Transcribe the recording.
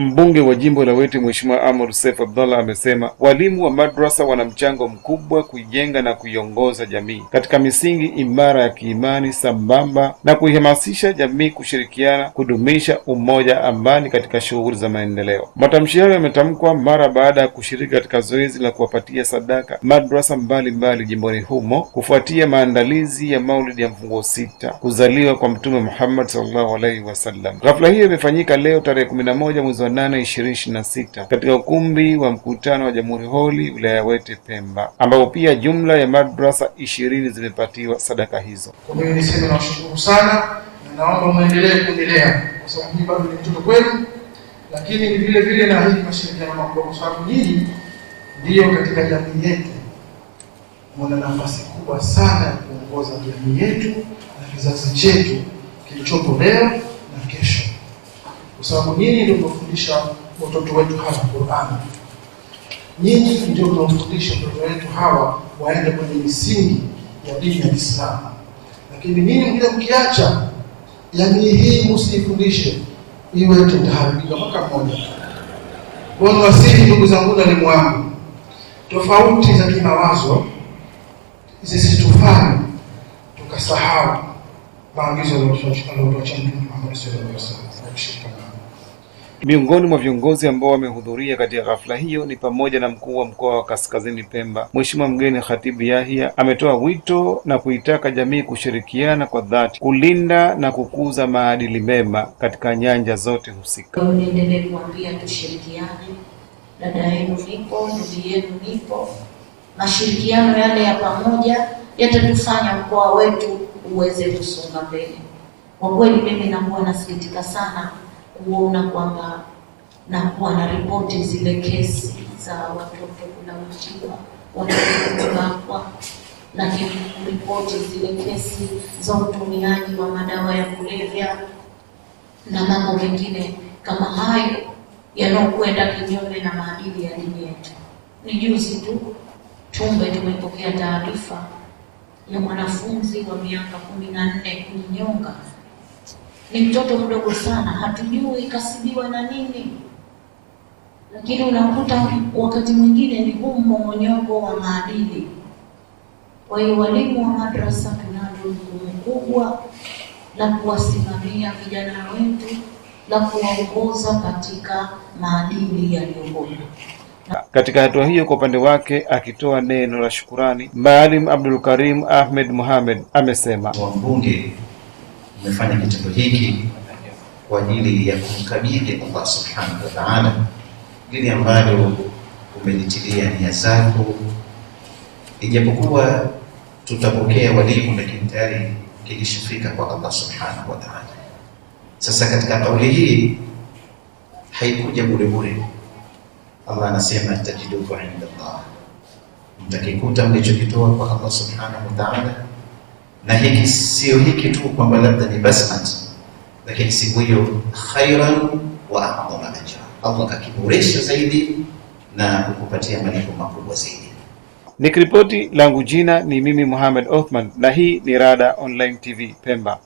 Mbunge wa jimbo la Wete Mheshimiwa Amr Seif Abdallah amesema walimu wa madrasa wana mchango mkubwa kuijenga na kuiongoza jamii katika misingi imara ya kiimani, sambamba na kuihamasisha jamii kushirikiana kudumisha umoja, amani katika shughuli za maendeleo. Matamshi hayo yametamkwa mara baada ya kushiriki katika zoezi la kuwapatia sadaka madrasa mbalimbali jimboni humo kufuatia maandalizi ya Maulidi ya mfungo sita, kuzaliwa kwa Mtume Muhammad sallallahu alaihi wasallam. Ghafla hiyo imefanyika leo tarehe 11 mwezi wa 8 2026 katika ukumbi wa mkutano wa Jamhuri Holi wilaya ya Wete Pemba, ambapo pia jumla ya madrasa 20 zimepatiwa sadaka hizo. Kwa hiyo niseme nawashukuru sana na naomba muendelee kuendelea kwa sababu mimi bado ni mtoto kwenu, lakini vile vile na hii mashirikiano makubwa kwa sababu nyinyi ndio katika jamii yetu mna nafasi kubwa sana ya kuongoza jamii yetu na kizazi chetu kilichopo leo na kesho, kwa sababu nyinyi ndio mnafundisha watoto wetu hawa Qur'an. Nyinyi ndio mnafundisha watoto wetu hawa waende kwenye misingi ya dini ya Kiislamu. Lakini nyinyi mkija mkiacha jamii hii msifundishe, iwe tutaharibika mwaka mmoja. Kwa hiyo wasii, ndugu zangu na walimu wangu, tofauti za kimawazo zisitufanye tukasahau maagizo ya Mtume Muhammad sallallahu alaihi wasallam. Miongoni mwa viongozi ambao wamehudhuria katika ghafla hiyo ni pamoja na mkuu wa mkoa wa Kaskazini Pemba, Mheshimiwa mgeni Khatibu Yahya. Ametoa wito na kuitaka jamii kushirikiana kwa dhati kulinda na kukuza maadili mema katika nyanja zote husika. Niendelee kuambia tushirikiane, dada yenu nipo, ndugu yenu nipo. Mashirikiano yale ya pamoja yatatufanya mkoa wetu uweze kusonga mbele. Kwa kweli mimi nakuwa nasikitika sana kuona kwamba nakuwa na ripoti zile kesi za watoto kulawitiwa, watoto kubakwa, lakini ripoti zile kesi za utumiaji wa madawa ya kulevya na mambo mengine kama hayo yanayokwenda kinyume na maadili ya dini yetu. Ni juzi tu tumepokea taarifa ya mwanafunzi wa miaka 14 kujinyonga. Ni mtoto mdogo sana, hatujui kasibiwa na nini, lakini unakuta wakati mwingine ni mmomonyoko wa maadili. Kwa hiyo walimu wa madrasa tunalo jukumu kubwa la kuwasimamia vijana wetu, la kuwaongoza katika maadili yaliyo bora. Katika hatua hiyo, kwa upande wake akitoa neno la shukurani, Maalim Abdul Karim Ahmed Mohamed amesema, Mbunge umefanya kitendo hiki kwa ajili ya kumkabidhi Allah subhanahu wa ta'ala lile ambalo umelitilia nia zako, ijapokuwa tutapokea walimu, lakini tayari kilishafika kwa Allah subhanahu wa ta'ala. Sasa katika kauli hii haikuja bure bure. Allah anasema tajiduhu inda Allah, mtakikuta mlichokitoa kwa Allah subhanahu wa ta'ala. Na hiki sio hiki tu kwamba labda ni basmat, lakini siku hiyo khairan wa a'dhama ajra, Allah akiboresha zaidi na kukupatia malipo makubwa zaidi. Nikiripoti langu jina ni mimi Mohamed Othman, na hii ni Rada Online TV Pemba.